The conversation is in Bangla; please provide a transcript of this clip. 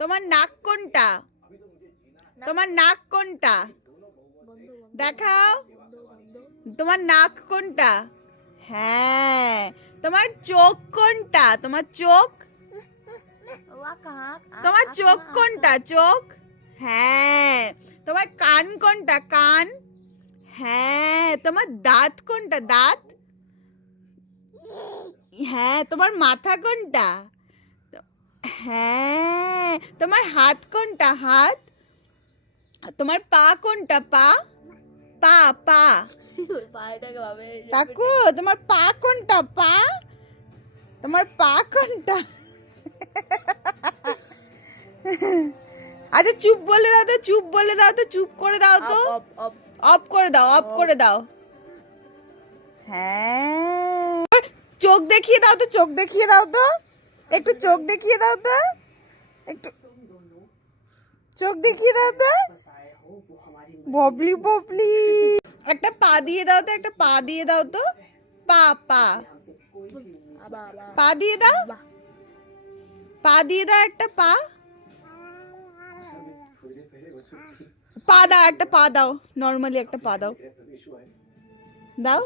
তোমার নাক কোনটা? তোমার নাক কোনটা? দেখাও, তোমার নাক কোনটা? হ্যাঁ। তোমার চোখ কোনটা? তোমার চোখ, তোমার চোখ কোনটা? চোখ। হ্যাঁ। তোমার কান কোনটা? কান। হ্যাঁ। তোমার দাঁত কোনটা? দাঁত। হ্যাঁ। তোমার মাথা কোনটা? হ্যাঁ। তোমার হাত কোনটা? হাত। তোমার পা কোনটা? পা। পা পা কাকু, তোমার পা কোনটা? পা। তোমার পা কোনটা? আচ্ছা চুপ বলে দাও তো, চুপ বলে দাও তো, চুপ করে দাও তো, অফ করে দাও, অফ করে দাও। হ্যাঁ। চোখ দেখিয়ে দাও তো, চোখ দেখিয়ে দাও তো, একটু চোখ দেখিয়ে দাও তো, একটু চোখ দেখিয়ে দাও তো। ববলি ববলি। একটা পা দিয়ে দাও তো, একটা পা দিয়ে দাও তো, পা পা পা দিয়ে দাও, পা দিয়ে দাও, একটা পা। পা দাও, একটা পা দাও, নর্মালি একটা পা দাও, দাও।